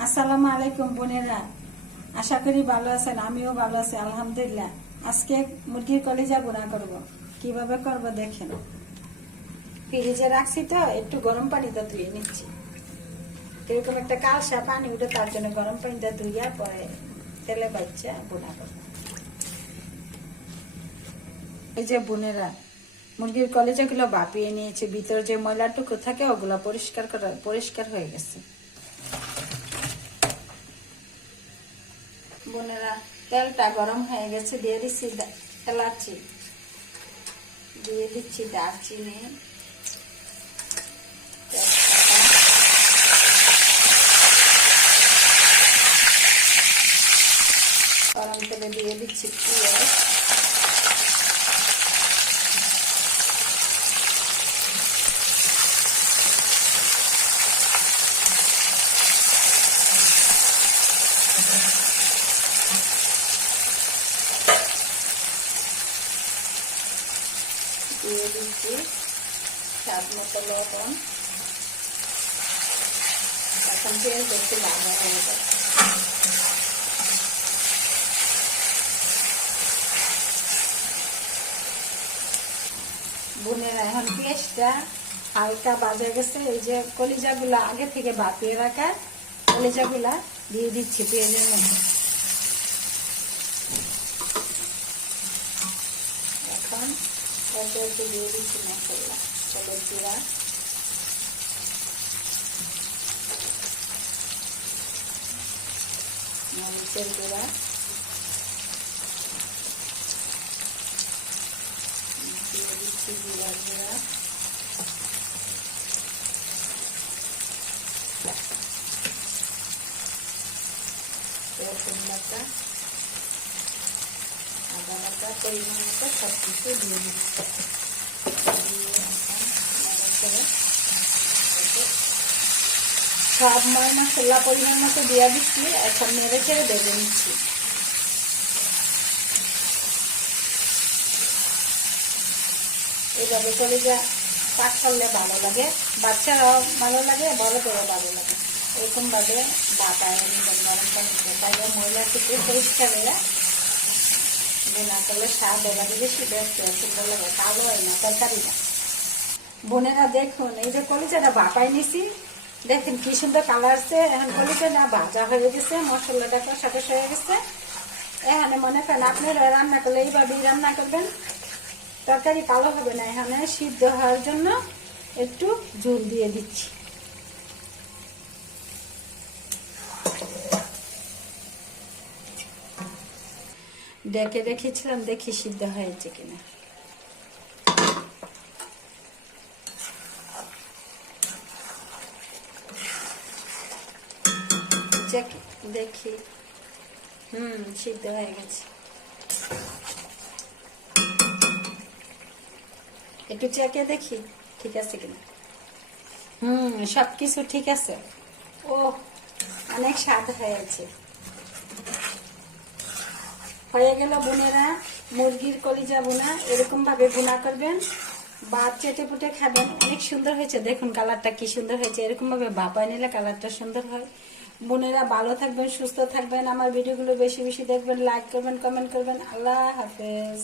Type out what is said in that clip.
আসসালামু আলাইকুম বোনেরা, আশা করি ভালো আছেন। আমিও ভালো আছি আলহামদুলিল্লাহ। আজকে মুরগির কলিজা ভুনা করব। কিভাবে করব দেখেন। ফ্রিজে রাখছি তো, একটু গরম পানিতে ধুয়ে নিচ্ছি। এরকম একটা কালসা পানি উঠে, তার জন্য গরম পানিতে ধুইয়া পরে তেলে বাচ্চা ভুনা করব। এই যে বোনেরা, মুরগির কলিজাগুলো ভাপিয়ে নিয়েছি। ভিতরে যে ময়লাটুকু থাকে ওগুলো পরিষ্কার হয়ে গেছে। বোনেরা, তেলটা গরম হয়ে গেছে, দিয়ে দিচ্ছি এলাচি, দিয়ে দিচ্ছি দারচিনি, তেজপাতা, গরম তেলে দিয়ে দিচ্ছি পেঁয়াজ, দিয়ে দিচ্ছি স্বাদ মতো লবণ। এখন তেল দেখতে লাগবে হয়ে যাচ্ছে। বোনেরা, এখন পেঁয়াজটা হালকা ভাজা গেছে। এই যে কলিজাগুলা আগে থেকে ভাপিয়ে রাখা কলিজাগুলা দিয়ে দিচ্ছি পেঁয়াজের মধ্যে। এখন একে একে দিয়ে দিচ্ছি মশলা, হলুদ জিরা, মরিচের গুঁড়া, দিয়ে দিচ্ছি জিরার গুঁড়া, রসুন বাটা, আদা বাটা, পরিমাণ মতো সব কিছু দিয়ে দিচ্ছি। সব মশলা পরিমাণ মতো দিয়ে দিচ্ছি। এখন নেড়ে চেড়ে ভেজে নিচ্ছি। এইভাবে কলিজা পাক করলে ভালো লাগে, বাচ্চারাও ভালো লাগে, বড়দেরও ভালো লাগে। এরকম ভাবে বাটায় গরম পানিতে, তাইলে ময়লা থেকে পরিষ্কার হয়ে ভুনা করলে স্বাদ এলাকা বেশি দেখতে সুন্দর লাগে, কালো হয় না তরকারিটা। বোনেরা দেখুন, এই যে কলিজাটা বাপাই নিছি, দেখেন কি সুন্দর কালার আসছে। এখন কলিজাটা ভাজা হয়ে গেছে, মশলাটা কষা হয়ে গেছে। এখানে মনে করেন আপনারা রান্না করলে এইভাবেই রান্না করবেন, তরকারি কালো হবে না। এখানে সিদ্ধ হওয়ার জন্য একটু ঝোল দিয়ে দিচ্ছি। ডেকে রেখেছিলাম, দেখি সিদ্ধ হয়েছে কিনা। দেখি, সিদ্ধ হয়ে গেছে। একটু চেকে দেখি ঠিক আছে কিনা। সবকিছু ঠিক আছে। ও, অনেক স্বাদ হয়েছে। হয়ে গেল বোনেরা মুরগির কলিজা ভুনা। এরকম ভাবে ভুনা করবেন, ভাত চেটে পুটে খাবেন। অনেক সুন্দর হয়েছে, দেখুন কালারটা কি সুন্দর হয়েছে। এরকম ভাবে ভাপায় নিলে কালারটা সুন্দর হয়। বোনেরা ভালো থাকবেন, সুস্থ থাকবেন। আমার ভিডিওগুলো বেশি বেশি দেখবেন, লাইক করবেন, কমেন্ট করবেন। আল্লাহ হাফেজ।